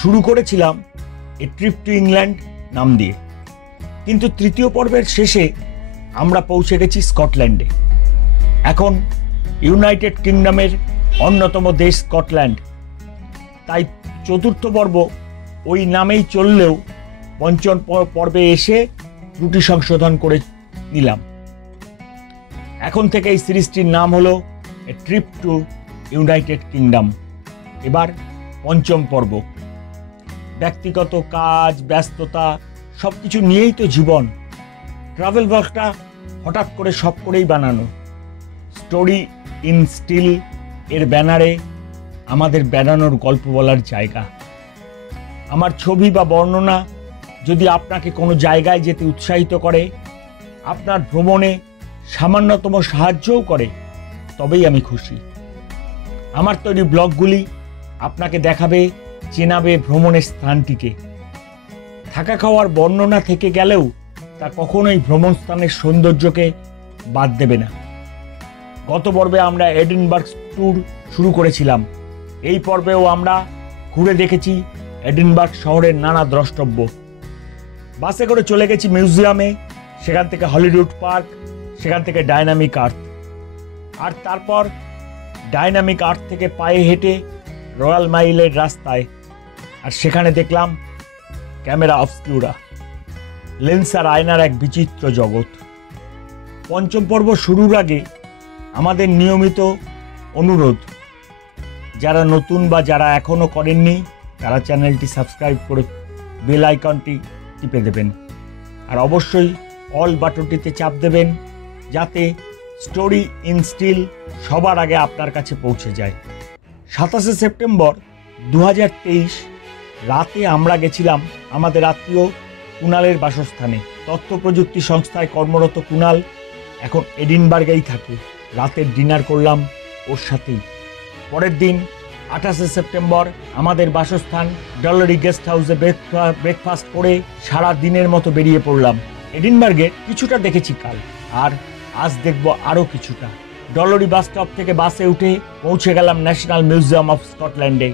শুরু করেছিলাম a trip to England নাম দিয়ে, কিন্তু তৃতীয় পর্বের শেষে আমরা পৌঁছে গেছি স্কটল্যান্ডে। এখন ইউনাইটেড কিংডমের অন্যতম দেশ স্কটল্যান্ড, তাই চতুর্থ পর্ব ওই নামেই চললেও পঞ্চম পর্বে এসে ত্রুটি সংশোধন করে নিলাম। এখন থেকে এই সিরিজটির নাম হলো a trip to United kingdom. এবার পঞ্চম পর্ব। ব্যক্তিগত কাজ, ব্যস্ততা সব কিছু নিয়েই তো জীবন। ট্রাভেল ব্লগটা হঠাৎ করে সব করেই বানানো। স্টোরি ইন স্টিল এর ব্যানারে আমাদের বেড়ানোর গল্প বলার জায়গা। আমার ছবি বা বর্ণনা যদি আপনাকে কোনো জায়গায় যেতে উৎসাহিত করে, আপনার ভ্রমণে সামান্যতম সাহায্যও করে, তবেই আমি খুশি। আমার তৈরি ব্লগগুলি আপনাকে দেখাবে, চেনাবে ভ্রমণের স্থানটিকে। থাকা খাওয়ার বর্ণনা থেকে গেলেও তা কখনোই ভ্রমণ স্থানের সৌন্দর্যকে বাদ দেবে না। গত পর্বে আমরা এডিনবার্গ ট্যুর শুরু করেছিলাম। এই পর্বেও আমরা ঘুরে দেখেছি এডিনবার্গ শহরের নানা দ্রষ্টব্য। বাসে করে চলে গেছি মিউজিয়ামে, সেখান থেকে হলিউড পার্ক, সেখান থেকে ডাইনামিক আর্থ, আর তারপর ডাইনামিক আর্থ থেকে পায়ে হেঁটে রয়্যাল মাইলের রাস্তায়, আর সেখানে দেখলাম ক্যামেরা অবস্কিউরা, লেন্স আর আয়নার এক বিচিত্র জগৎ। পঞ্চম পর্ব শুরুর আগে আমাদের নিয়মিত অনুরোধ, যারা নতুন বা যারা এখনও করেননি তারা চ্যানেলটি সাবস্ক্রাইব করে বেল আইকনটি টিপে দেবেন, আর অবশ্যই অল বাটনটিতে চাপ দেবেন যাতে স্টোরি ইন স্টিল সবার আগে আপনার কাছে পৌঁছে যায়। 27 সেপ্টেম্বর 2023 রাতে আমরা গেছিলাম আমাদের আত্মীয় কুণালের বাসস্থানে। তথ্য প্রযুক্তি সংস্থায় কর্মরত কুণাল এখন এডিনবার্গেই থাকে। রাতের ডিনার করলাম ওর সাথেই। পরের দিন 28 সেপ্টেম্বর আমাদের বাসস্থান ডলারি গেস্ট হাউসে ব্রেকফাস্ট করে সারা দিনের মতো বেরিয়ে পড়লাম। এডিনবার্গে কিছুটা দেখেছি কাল, আর আজ দেখব আরও কিছুটা। ডলারি বাস স্টপ থেকে বাসে উঠে পৌঁছে গেলাম ন্যাশনাল মিউজিয়াম অফ স্কটল্যান্ডে।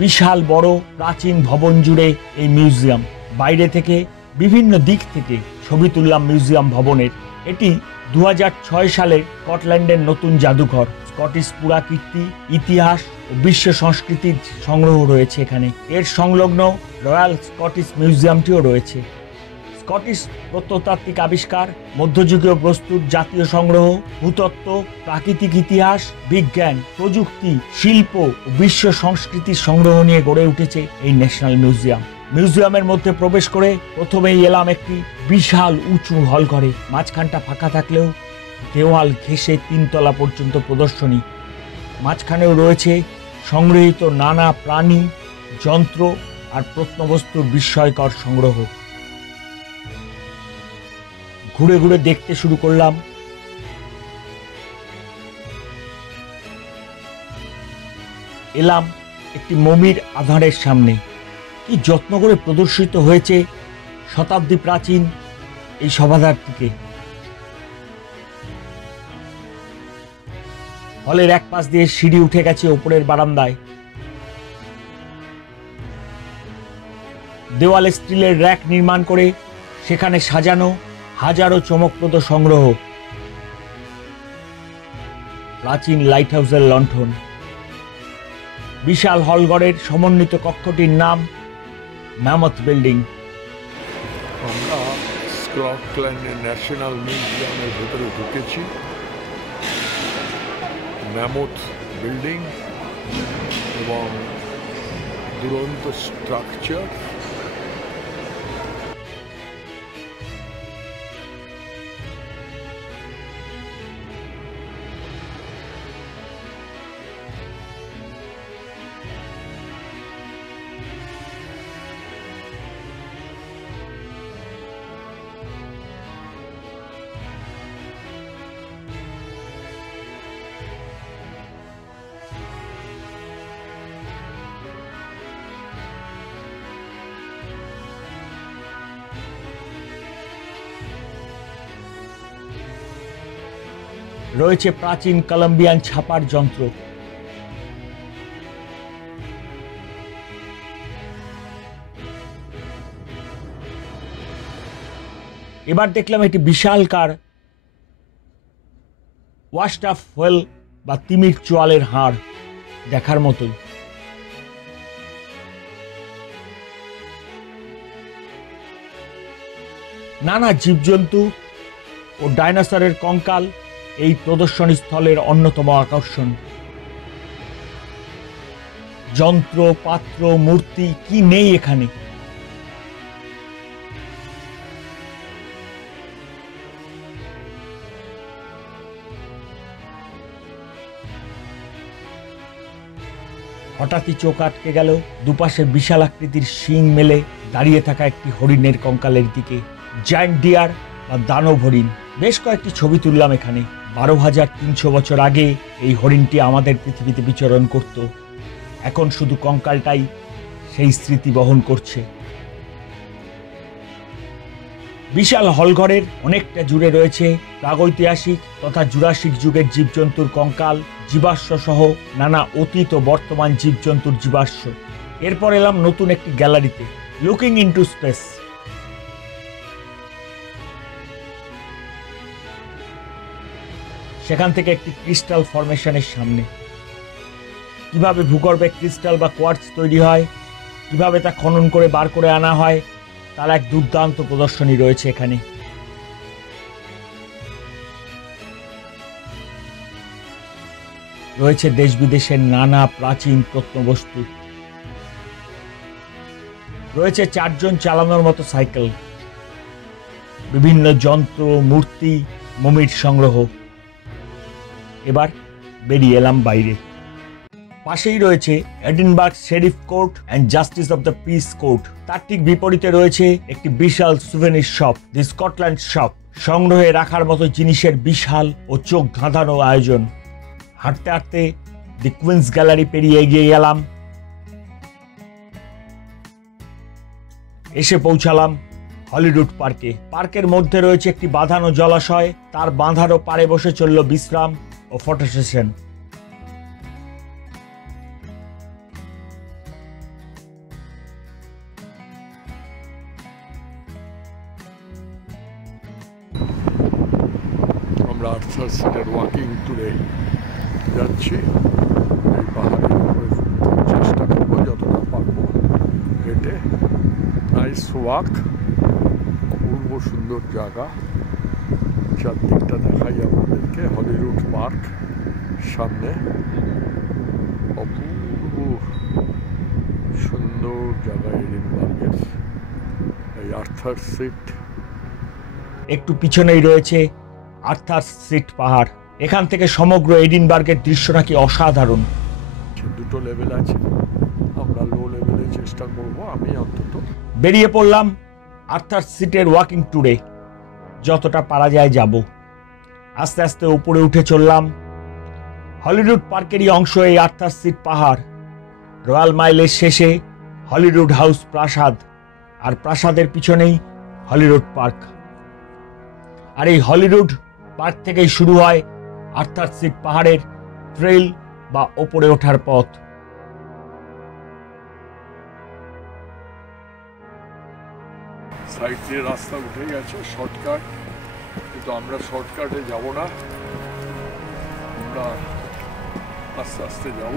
বিশাল বড় প্রাচীন ভবন জুড়ে এই মিউজিয়াম। বাইরে থেকে বিভিন্ন দিক থেকে ছবি তুললাম মিউজিয়াম ভবনের। এটি 2006 সালে স্কটল্যান্ডের নতুন জাদুঘর। স্কটিশ পুরাকীর্তি, ইতিহাস ও বিশ্ব সংস্কৃতির সংগ্রহ রয়েছে এখানে। এর সংলগ্ন রয়্যাল স্কটিশ মিউজিয়ামটিও রয়েছে। স্কটিশ প্রত্নতাত্ত্বিক আবিষ্কার, মধ্যযুগীয় বস্তুর জাতীয় সংগ্রহ, ভূতত্ত্ব, প্রাকৃতিক ইতিহাস, বিজ্ঞান, প্রযুক্তি, শিল্প ও বিশ্ব সংস্কৃতির সংগ্রহ নিয়ে গড়ে উঠেছে এই ন্যাশনাল মিউজিয়াম। মিউজিয়ামের মধ্যে প্রবেশ করে প্রথমেই এলাম একটি বিশাল উঁচু হল ঘরে। মাঝখানটা ফাঁকা থাকলেও দেওয়াল ঘেঁষে 3 তলা পর্যন্ত প্রদর্শনী। মাঝখানেও রয়েছে সংগৃহীত নানা প্রাণী, যন্ত্র আর প্রত্নবস্তুর বিস্ময়কর সংগ্রহ। ঘুরে ঘুরে দেখতে শুরু করলাম। এলাম একটি মমির আধারের সামনে। কি যত্ন করে প্রদর্শিত হয়েছে শতাব্দী প্রাচীন এই শবাধারটিকে। হলের এক পাশ দিয়ে সিঁড়ি উঠে গেছে উপরের বারান্দায়। দেওয়ালে স্টিলের র্যাক নির্মাণ করে সেখানে সাজানো হাজারো চমকপ্রদ সংগ্রহ। প্রাচীন লাইট হাউসের লণ্ঠন। বিশাল হলঘরের সমন্বিত কক্ষটির নাম ম্যামথ বিল্ডিং। আমরা স্কটল্যান্ডের ন্যাশনাল মিউজিয়ামের ভেতরে ঢুকেছি। ম্যামথ বিল্ডিং এবং দুরন্ত স্ট্রাকচার। রয়েছে প্রাচীন কলম্বিয়ান ছাপার যন্ত্র। এবার দেখলাম একটি বিশালকার ওয়াশড আপ হোয়েল বা তিমির চোয়ালের হাড়, দেখার মতোই। নানা জীবজন্তু ও ডাইনোসরের কঙ্কাল এই প্রদর্শনী স্থলের অন্যতম আকর্ষণ। যন্ত্র, পাত্র, মূর্তি কি নেই এখানে। হঠাৎই চোখ আটকে গেল দুপাশে বিশাল আকৃতির শিং মেলে দাঁড়িয়ে থাকা একটি হরিণের কঙ্কালের দিকে। জায়ান্ট ডিয়ার বা দানব হরিণ। বেশ কয়েকটি ছবি তুললাম এখানে। 12,300 বছর আগে এই হরিণটি আমাদের পৃথিবীতে বিচরণ করত। এখন শুধু কঙ্কালটাই সেই স্মৃতি বহন করছে। বিশাল হলঘরের অনেকটা জুড়ে রয়েছে প্রাগৈতিহাসিক তথা জুরাসিক যুগের জীবজন্তুর কঙ্কাল, জীবাশ্ম সহ নানা অতীত ও বর্তমান জীবজন্তুর জীবাশ্ম। এরপর এলাম নতুন একটি গ্যালারিতে, লুকিং ইনটু স্পেস। সেখান থেকে একটি ক্রিস্টাল ফরমেশনের সামনে। কিভাবে ভূগর্ভে ক্রিস্টাল বা কোয়ার্টজ তৈরি হয়, কিভাবে তা খনন করে বার করে আনা হয়, তার এক দুর্দান্ত প্রদর্শনী রয়েছে এখানে। রয়েছে দেশ বিদেশের নানা প্রাচীন প্রত্নবস্তু। রয়েছে 4 জন চালানোর মতো সাইকেল, বিভিন্ন যন্ত্র, মূর্তি, মমির সংগ্রহ। এবার বেরিয়ে এলাম বাইরে। পাশেই রয়েছে Edinburgh sheriff court and justice of the piece court. তার ঠিক বিপরীতে রয়েছে একটি বিশাল সুভেনির শপ, দি স্কটল্যান্ড শপ। সংগ্রহে রাখার মতো জিনিসের বিশাল ও চোখ ধাঁধানো আয়োজন। হাঁটতে হাঁটতে দি কুইন্স গ্যালারি পেরিয়ে এগিয়ে গেলাম। এসে পৌঁছালাম হলিউড পার্কে। পার্কের মধ্যে রয়েছে একটি বাঁধানো জলাশয়, তার বাঁধানো পাড়ে বসে চলল বিশ্রাম ও ফটো সেশন। আমরা আর্থার সিটের ওয়াকিং ট্যুরে যাচ্ছি। এই পাহাড়ের উপরে চেষ্টা করবো যতটা পারবো হেঁটে। নাইস ওয়াক, অপূর্ব সুন্দর জায়গা। চারদিকটা দেখাই আপনাদেরকে। হলিউড পার্ক সামনে, অপূর্ব সুন্দর জায়গা এডিনবার্গের এই আর্থার সিট। একটু পিছনেই রয়েছে আর্থার সিট পাহাড়। এখান থেকে সমগ্র এডিনবার্গের দৃশ্য নাকি অসাধারণ। দুটো লেভেল আছে, আমরা লো লেভেলে চেষ্টা করব। আমি অন্তত বেরিয়ে পড়লাম আর্থার সিটের ওয়াকিং ট্যুরে। যতটা পারা যায় যাব। আস্তে আস্তে উপরে উঠে চললাম। হলিউড পার্কেরই অংশ এই আর্থার সিট পাহাড়। রয়্যাল মাইলের শেষে হলিউড হাউস প্রাসাদ, আর প্রাসাদের পিছনেই হলিউড পার্ক। আর এই হলিউড পার্ক থেকেই শুরু হয় আর্থার সিট পাহাড়ের ট্রেল বা ওপরে ওঠার পথ। সাইড দিয়ে রাস্তা উঠে গেছে, শর্টকাট, কিন্তু আমরা শর্টকাটে যাব না, আমরা আস্তে আস্তে যাব।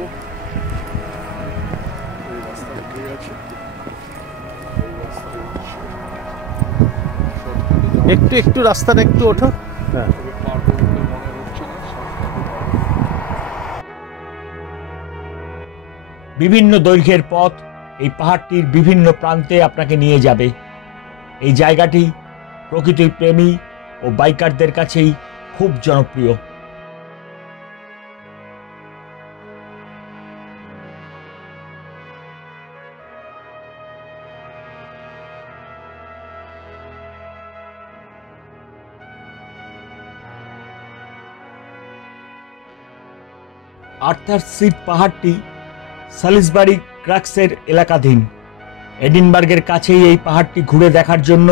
এই রাস্তা উঠে গেছে, একটু একটু রাস্তাটা একটু ওঠো। হ্যাঁ, পারবো বলে মনে হচ্ছে না। বিভিন্ন দৈর্ঘ্যের পথ এই পাহাড়টির বিভিন্ন প্রান্তে আপনাকে নিয়ে যাবে। এই জায়গাটি প্রকৃতির প্রেমী ও বাইকারদের কাছেই খুব জনপ্রিয়। আর্থার সিট পাহাড়টি সালিসবারি ক্রাক্সের এলাকাধীন। এডিনবার্গের কাছেই এই পাহাড়টি ঘুরে দেখার জন্য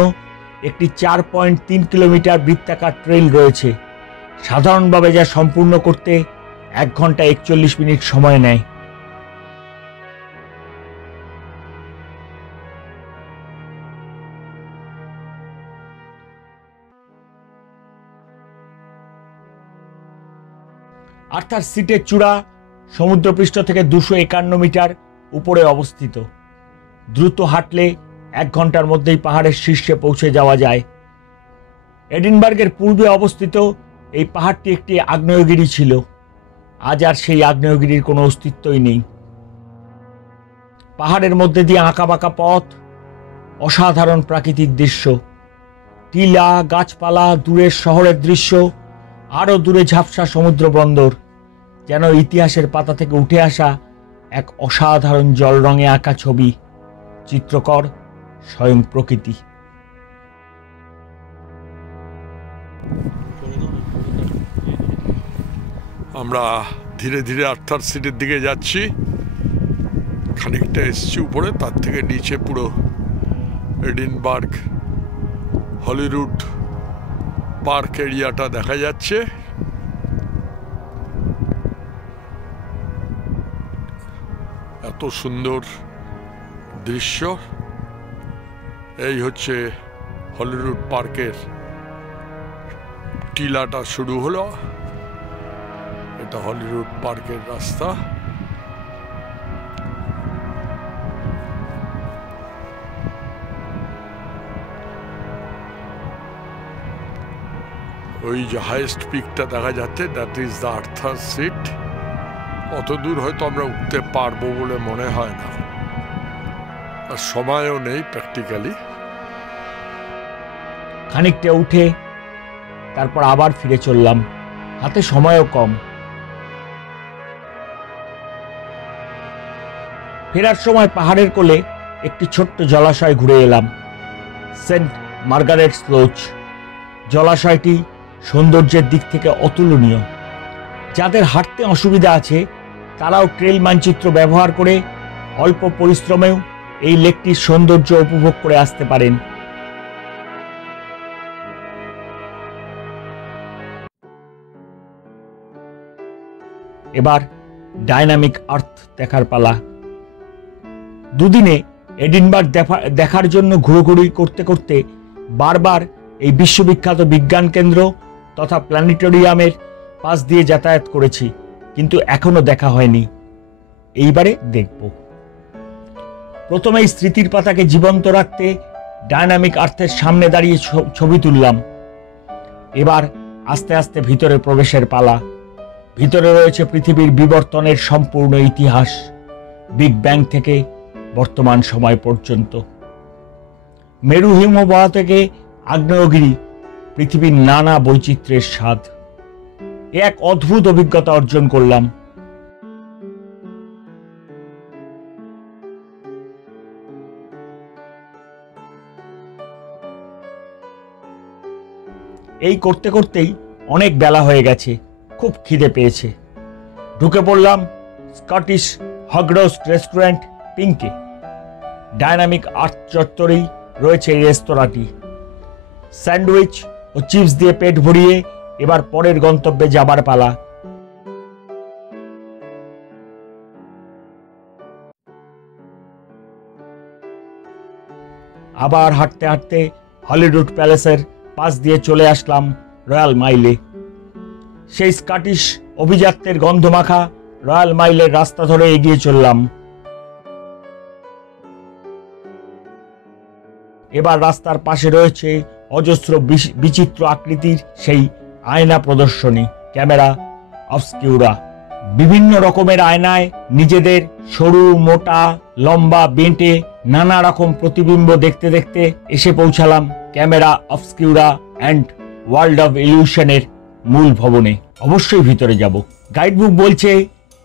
একটি 4.3 কিলোমিটার বৃত্তাকার ট্রেইল রয়েছে। সাধারণভাবে যা সম্পূর্ণ করতে 1 ঘন্টা 41 মিনিট সময় নেয়। আর্থার সিটের চূড়া সমুদ্রপৃষ্ঠ থেকে 251 মিটার উপরে অবস্থিত। দ্রুত হাঁটলে 1 ঘন্টার মধ্যেই পাহাড়ের শীর্ষে পৌঁছে যাওয়া যায়। এডিনবার্গের পূর্বে অবস্থিত এই পাহাড়টি একটি আগ্নেয়গিরি ছিল। আজ আর সেই আগ্নেয়গিরির কোনো অস্তিত্বই নেই। পাহাড়ের মধ্যে দিয়ে আঁকাবাঁকা পথ, অসাধারণ প্রাকৃতিক দৃশ্য, টিলা, গাছপালা, দূরের শহরের দৃশ্য, আরও দূরে ঝাপসা সমুদ্র বন্দর, যেন ইতিহাসের পাতা থেকে উঠে আসা এক অসাধারণ জল রঙে আঁকা ছবি। চিত্রকর স্বয়ং প্রকৃতি। আমরা ধীরে ধীরে আর্থার সিটের দিকে যাচ্ছি। খানিকটা এসছি উপরে, তার থেকে নিচে পুরো এডিনবার্গ হলিউড পার্ক এরিয়াটা দেখা যাচ্ছে। এত সুন্দর দৃশ্য। এই হচ্ছে হলিউড পার্কের টিলাটা শুরু হলো। এটা হলিউড পার্কের রাস্তা। ওই যে হাইয়েস্ট পিকটা দেখা যাচ্ছে, that is the Arthur Seat. অত দূর হয়তো আমরা উঠতে পারবো বলে মনে হয় না, আর সময়ও নেই প্র্যাকটিক্যালি। খানিকটা উঠে তারপর আবার ফিরে চললাম, হাতে সময়ও কম। ফেরার সময় পাহাড়ের কোলে একটি ছোট্ট জলাশয় ঘুরে এলাম, সেন্ট মার্গারেটস লজ। জলাশয়টি সৌন্দর্যের দিক থেকে অতুলনীয়। যাদের হাঁটতে অসুবিধা আছে তারাও ট্রেল মানচিত্র ব্যবহার করে অল্প পরিশ্রমেও এই লেকটির সৌন্দর্য উপভোগ করে আসতে পারেন। এবার ডাইনামিক আর্থ দেখার পালা। দুদিনে এডিনবার্গ দেখার জন্য ঘুরোঘুরি করতে করতে বারবার এই বিশ্ববিখ্যাত বিজ্ঞান কেন্দ্র তথা প্ল্যানেটোরিয়ামের পাশ দিয়ে যাতায়াত করেছি, কিন্তু এখনো দেখা হয়নি। এইবারে দেখব। প্রথমেই স্মৃতির পাতাকে জীবন্ত রাখতে ডায়নামিক আর্থের সামনে দাঁড়িয়ে ছবি তুললাম। এবার আস্তে আস্তে ভিতরে প্রবেশের পালা। ভিতরে রয়েছে পৃথিবীর বিবর্তনের সম্পূর্ণ ইতিহাস, বিগ ব্যাং থেকে বর্তমান সময় পর্যন্ত। মেরু হিমবাহ থেকে আগ্নেয়গিরি, পৃথিবীর নানা বৈচিত্র্যের স্বাদ। এক অদ্ভুত অভিজ্ঞতা অর্জন করলাম। এই করতে করতেই অনেক বেলা হয়ে গেছে, খুব খিদে পেয়েছে। ঢুকে পড়লাম স্কটিশ হগরোস্ট রেস্টুরেন্ট পিঙ্কে। ডায়নামিক আর্থ চত্বরেই রয়েছে এই রেস্তোরাঁটি। স্যান্ডউইচ ও চিপস দিয়ে পেট ভরিয়ে এবার পরের গন্তব্যে যাবার পালা। আবার হাঁটতে হাঁটতে হলিউড প্যালেসের পাশ দিয়ে চলে আসলাম রয়্যাল মাইলে। সেই স্কটিশ অভিজাত্যের গন্ধমাখা রয়্যাল মাইলের রাস্তা ধরে এগিয়ে চললাম। এবার রাস্তার পাশে রয়েছে অজস্র বিচিত্র আকৃতির সেই আয়না প্রদর্শনী, ক্যামেরা অবস্কিউরা। বিভিন্ন রকমের আয়নায় নিজেদের সরু, মোটা, লম্বা, বেঁটে নানা রকম প্রতিবিম্ব দেখতে দেখতে এসে পৌঁছালাম camera obscura and world of ইলিউশনের মূল ভবনে। অবশ্যই ভিতরে যাব। গাইডবুক বলছে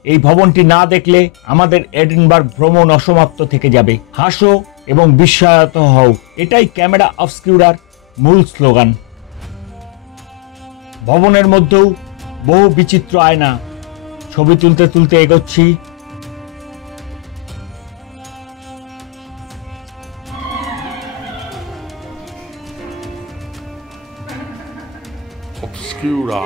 এই ভবনটি না দেখলে আমাদের এডিনবার্গ ভ্রমণ অসমাপ্ত থেকে যাবে। হাসো এবং বিস্ময়ায়িত হও, এটাই ক্যামেরা অবস্কিউরার মূল স্লোগান। ভবনের মধ্যেও বহু বিচিত্র আয়না। ছবি তুলতে তুলতে এগোচ্ছি। অবস্কিউরা।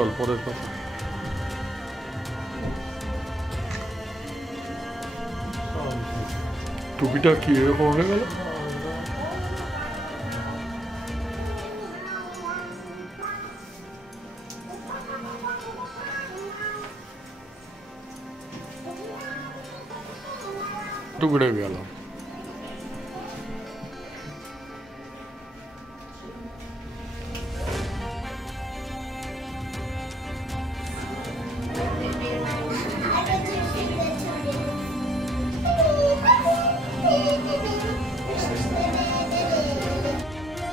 চল পরের কথা। টুপিটা কি এরকম হয়ে গেল? টুপিটা গেল।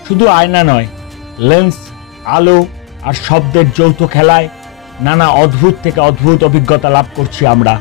শুধু আয়না নয়, লেন্স, আলো আর শব্দের যৌথ খেলায় নানা অদ্ভুত থেকে অদ্ভুত অভিজ্ঞতা লাভ করছি আমরা।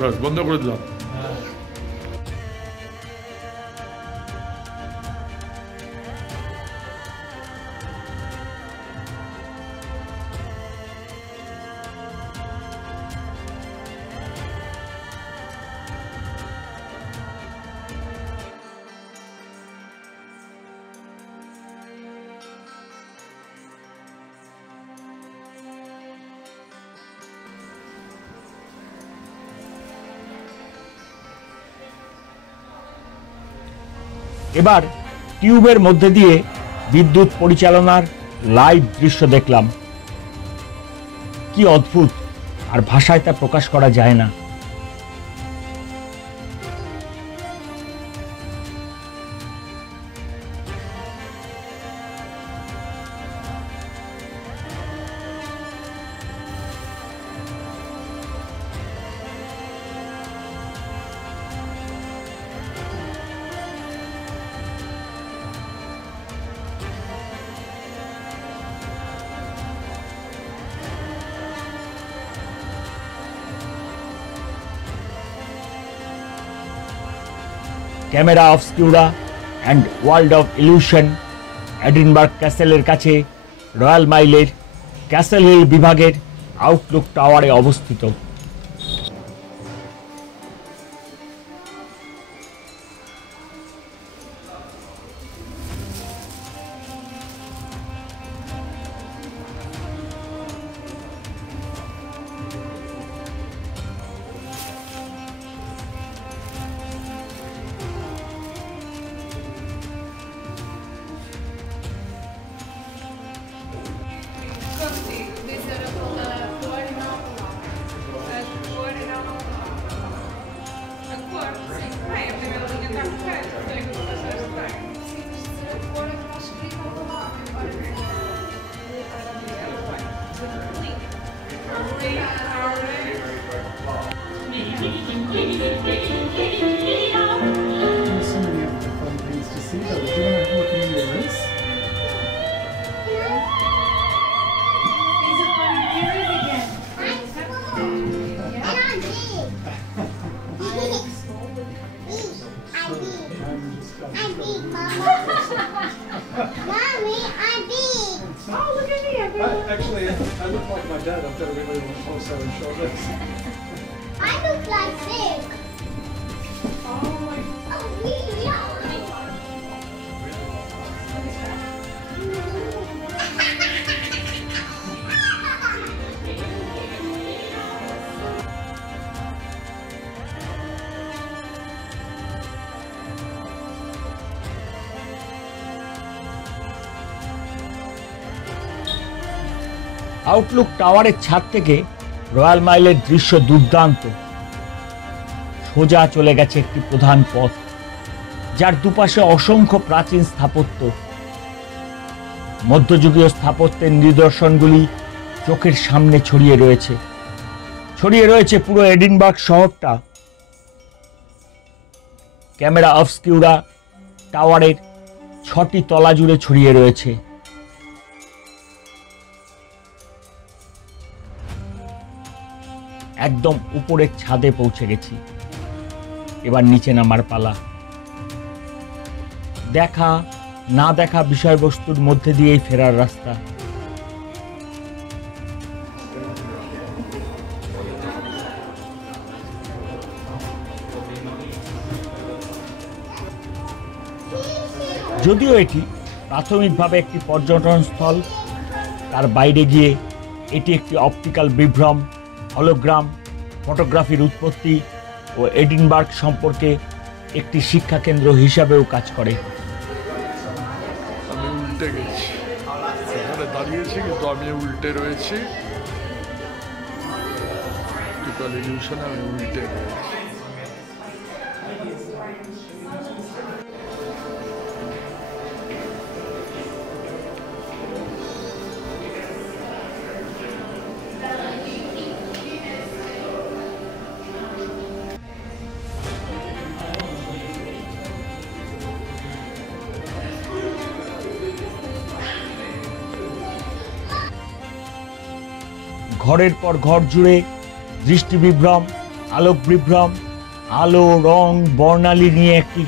ব্যাস বন্ধ করে দিলাম। এবার টিউবের মধ্যে দিয়ে বিদ্যুৎ পরিচালনার লাইভ দৃশ্য দেখলাম। কি অদ্ভুত, আর ভাষায় তা প্রকাশ করা যায় না। Camera obscura and world of illusion Edinburgh ক্যাসেলের কাছে রয়্যাল মাইলের ক্যাসেল হিল বিভাগের আউটলুক টাওয়ারে অবস্থিত। Actually, I look like my dad. I've got a really long torso and short legs. I look like Vic. Oh my God. Oh, yeah. Outlook টাওয়ারের ছাদ থেকে royal মাইলের দৃশ্য দুর্দান্ত। সোজা চলে গেছে একটি প্রধান পথ, যার দুপাশে অসংখ্য প্রাচীন স্থাপত্য। মধ্যযুগীয় স্থাপত্যের নিদর্শনগুলি চোখের সামনে ছড়িয়ে রয়েছে পুরো এডিনবার্গ শহরটা। ক্যামেরা অবস্কিউরা টাওয়ারের 6টি তলা জুড়ে ছড়িয়ে রয়েছে। একদম উপরের ছাদে পৌঁছে গেছি, এবার নিচে নামার পালা। দেখা না দেখা বিষয়বস্তুর মধ্যে দিয়েই ফেরার রাস্তা। যদিও এটি প্রাথমিকভাবে একটি পর্যটন স্থল, তার বাইরে গিয়ে এটি একটি অপটিক্যাল বিভ্রম, হলোগ্রাম, ফটোগ্রাফির উৎপত্তি ও এডিনবার্গ সম্পর্কে একটি শিক্ষা কেন্দ্র হিসাবেও কাজ করে। আমি উল্টে গেছি, এখানে দাঁড়িয়েছি কিন্তু আমি উল্টে রয়েছি। অপটিক্যাল ইলিউশনে আমি উল্টে রয়েছি। ঘরের পর ঘর জুড়ে দৃষ্টি বিভ্রম, আলোক বিভ্রম, আলো, রং, বর্ণালী নিয়ে একটি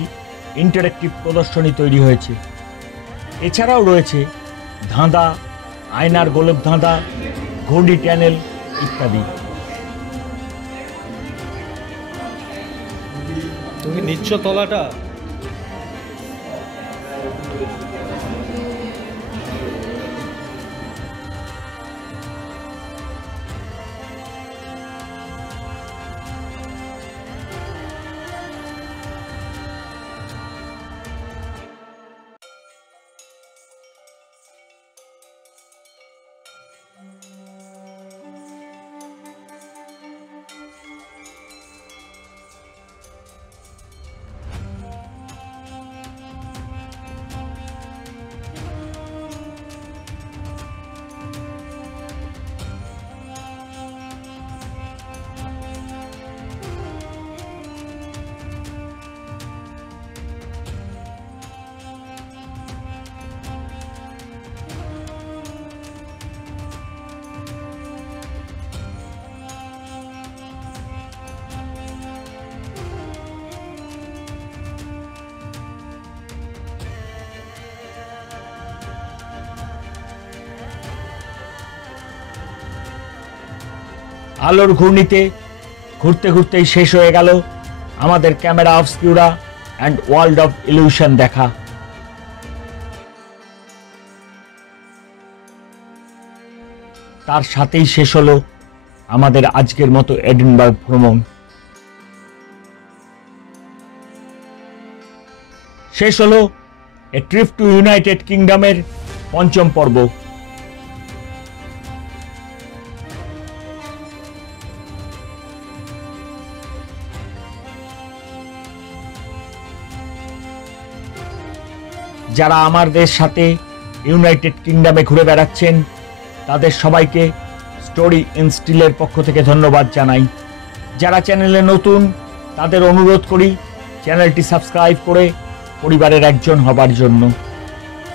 ইন্টারেক্টিভ প্রদর্শনী তৈরি হয়েছে। এছাড়াও রয়েছে ধাঁধা, আয়নার গোলক ধাঁধা, ঘড়ি ট্যানেল ইত্যাদি। তুমি নিচ্ছ তলাটা? আলোর ঘূর্ণিতে ঘুরতে ঘুরতেই শেষ হয়ে গেল আমাদের camera obscura and world of illusion দেখা। তার সাথেই শেষ হলো আমাদের আজকের মতো এডিনবার্গ ভ্রমণ। শেষ হলো এ ট্রিপ টু ইউনাইটেড কিংডমের 5ম পর্ব। যারা আমাদের সাথে ইউনাইটেড কিংডমে ঘুরে বেড়াচ্ছেন তাদের সবাইকে স্টোরি ইন স্টিলের পক্ষ থেকে ধন্যবাদ জানাই। যারা চ্যানেলে নতুন তাদের অনুরোধ করি চ্যানেলটি সাবস্ক্রাইব করে পরিবারের একজন হবার জন্য।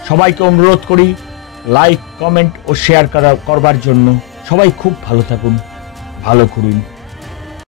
সবাইকে অনুরোধ করি লাইক, কমেন্ট ও শেয়ার করবার জন্য। সবাই খুব ভালো থাকুন, ভালো ঘুরুন।